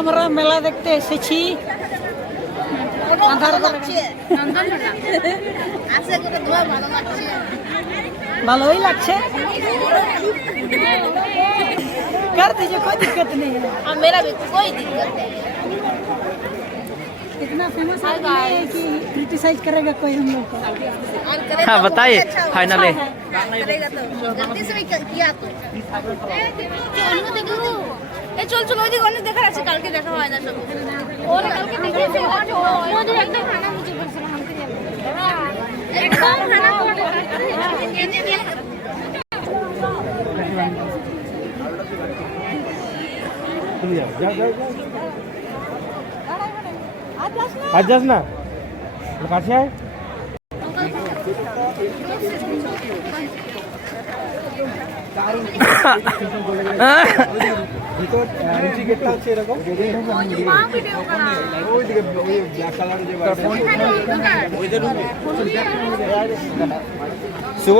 আমরা মেলা দেখতে এসেছি। ভালোই লাগছে। कर दीजिए, कोई दिक्कत नहीं है। मेरा भी कोई दिक्कत नहीं है। इतना फेमस आदमी है कि क्रिटिसाइज करेगा कोई हम लोग को। हाँ बताइए फाइनली। करेगा तो गलती से भी किया तो চল চল ওই দিকে অনেক দেখার আছে, কালকে দেখা হয় না সব। ওর কালকে দেখেছি ওদের একদম খানা মুঝে বলছিল हमके একদম খানা করে आज जास ना কাছে আয় ভিতর এন্ট্রি গেটটা হচ্ছে এরকম ওইদিকে ওই ব্ল্যাক কালারের যে শুভ